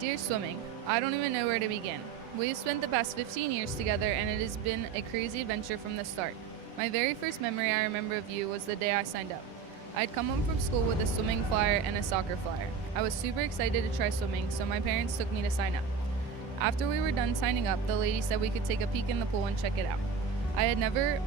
Dear swimming, I don't even know where to begin. We've spent the past 15 years together and it has been a crazy adventure from the start. My very first memory I remember of you was the day I signed up. I'd come home from school with a swimming flyer and a soccer flyer. I was super excited to try swimming, so my parents took me to sign up. After we were done signing up, the lady said we could take a peek in the pool and check it out. I had never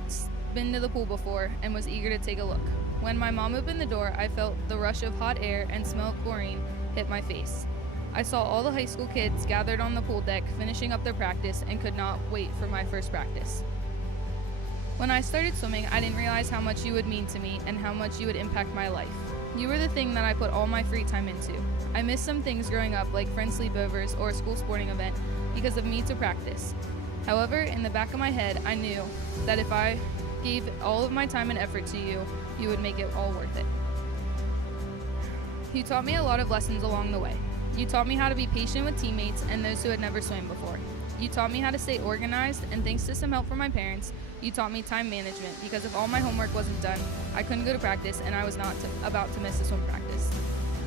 been to the pool before and was eager to take a look. When my mom opened the door, I felt the rush of hot air and smell of chlorine hit my face. I saw all the high school kids gathered on the pool deck finishing up their practice and could not wait for my first practice. When I started swimming, I didn't realize how much you would mean to me and how much you would impact my life. You were the thing that I put all my free time into. I missed some things growing up, like friend sleepovers or a school sporting event, because of me to practice. However, in the back of my head, I knew that if I gave all of my time and effort to you, you would make it all worth it. You taught me a lot of lessons along the way. You taught me how to be patient with teammates and those who had never swam before. You taught me how to stay organized, and thanks to some help from my parents, you taught me time management, because if all my homework wasn't done, I couldn't go to practice and I was not about to miss a swim practice.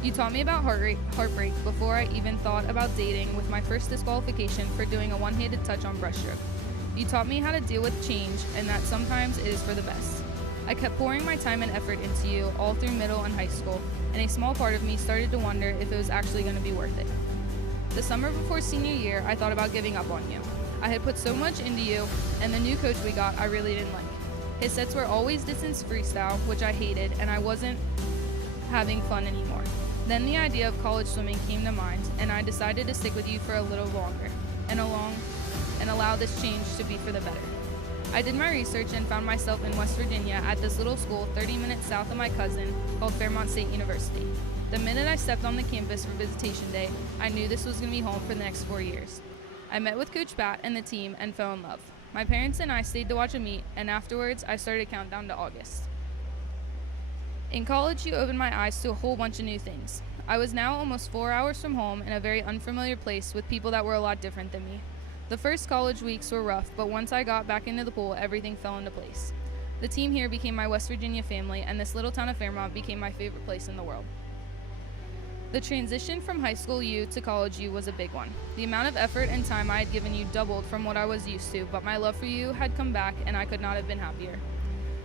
You taught me about heartbreak before I even thought about dating, with my first disqualification for doing a one-handed touch on breaststroke. You taught me how to deal with change and that sometimes it is for the best. I kept pouring my time and effort into you all through middle and high school, and a small part of me started to wonder if it was actually going to be worth it. The summer before senior year, I thought about giving up on you. I had put so much into you, and the new coach we got I really didn't like. His sets were always distance freestyle, which I hated, and I wasn't having fun anymore. Then the idea of college swimming came to mind, and I decided to stick with you for a little longer and allow this change to be for the better. I did my research and found myself in West Virginia at this little school 30 minutes south of my cousin called Fairmont State University. The minute I stepped on the campus for visitation day, I knew this was going to be home for the next 4 years. I met with Coach Bat and the team and fell in love. My parents and I stayed to watch a meet, and afterwards I started a countdown to August. In college, you opened my eyes to a whole bunch of new things. I was now almost 4 hours from home in a very unfamiliar place with people that were a lot different than me. The first college weeks were rough, but once I got back into the pool, everything fell into place. The team here became my West Virginia family, and this little town of Fairmont became my favorite place in the world. The transition from high school you to college you was a big one. The amount of effort and time I had given you doubled from what I was used to, but my love for you had come back, and I could not have been happier.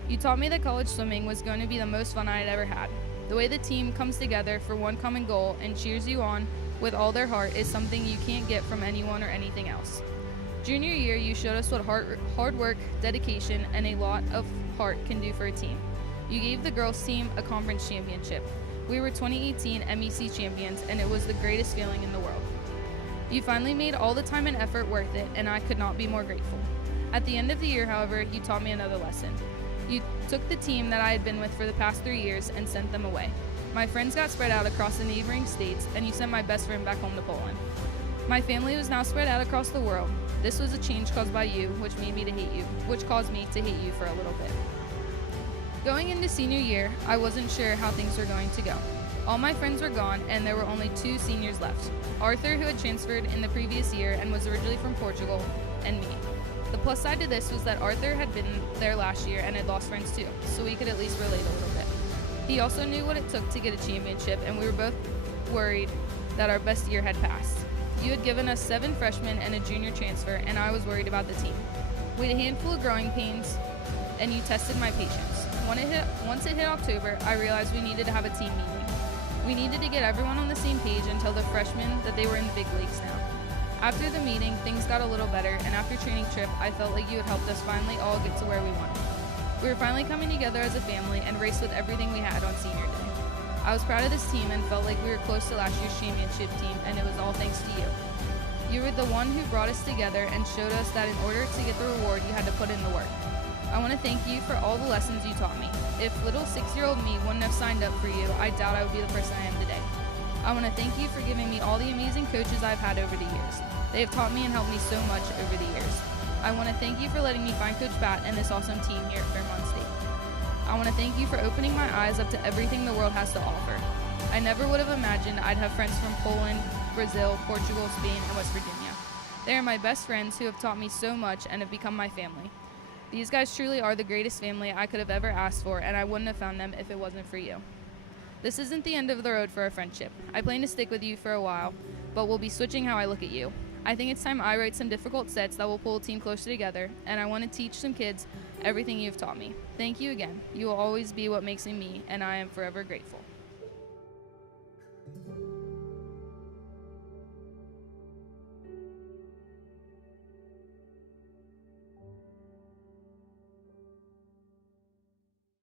You taught me that college swimming was going to be the most fun I had ever had. The way the team comes together for one common goal and cheers you on with all their heart is something you can't get from anyone or anything else. Junior year, you showed us what hard work, dedication, and a lot of heart can do for a team. You gave the girls' team a conference championship. We were 2018 MEC champions, and it was the greatest feeling in the world. You finally made all the time and effort worth it, and I could not be more grateful. At the end of the year, however, you taught me another lesson. You took the team that I had been with for the past 3 years and sent them away. My friends got spread out across the neighboring states, and you sent my best friend back home to Poland. My family was now spread out across the world. This was a change caused by you, which caused me to hate you for a little bit. Going into senior year, I wasn't sure how things were going to go. All my friends were gone, and there were only 2 seniors left. Arthur, who had transferred in the previous year and was originally from Portugal, and me. The plus side to this was that Arthur had been there last year and had lost friends too, so we could at least relate a little bit. He also knew what it took to get a championship, and we were both worried that our best year had passed. You had given us 7 freshmen and a junior transfer, and I was worried about the team. We had a handful of growing pains, and you tested my patience. Once it hit October, I realized we needed to have a team meeting. We needed to get everyone on the same page and tell the freshmen that they were in the big leagues now. After the meeting, things got a little better, and after training trip, I felt like you had helped us finally all get to where we wanted. We were finally coming together as a family and raced with everything we had on senior day. I was proud of this team and felt like we were close to last year's championship team, and it was all thanks to you. You were the one who brought us together and showed us that in order to get the reward, you had to put in the work. I want to thank you for all the lessons you taught me. If little 6-year-old me wouldn't have signed up for you, I doubt I would be the person I am today. I want to thank you for giving me all the amazing coaches I've had over the years. They have taught me and helped me so much over the years. I want to thank you for letting me find Coach Bat and this awesome team here at Fairmont State. I want to thank you for opening my eyes up to everything the world has to offer. I never would have imagined I'd have friends from Poland, Brazil, Portugal, Spain, and West Virginia. They are my best friends who have taught me so much and have become my family. These guys truly are the greatest family I could have ever asked for, and I wouldn't have found them if it wasn't for you. This isn't the end of the road for our friendship. I plan to stick with you for a while. but we'll be switching how I look at you. I think it's time I write some difficult sets that will pull a team closer together, and I want to teach some kids everything you've taught me. Thank you again. You will always be what makes me me, and I am forever grateful.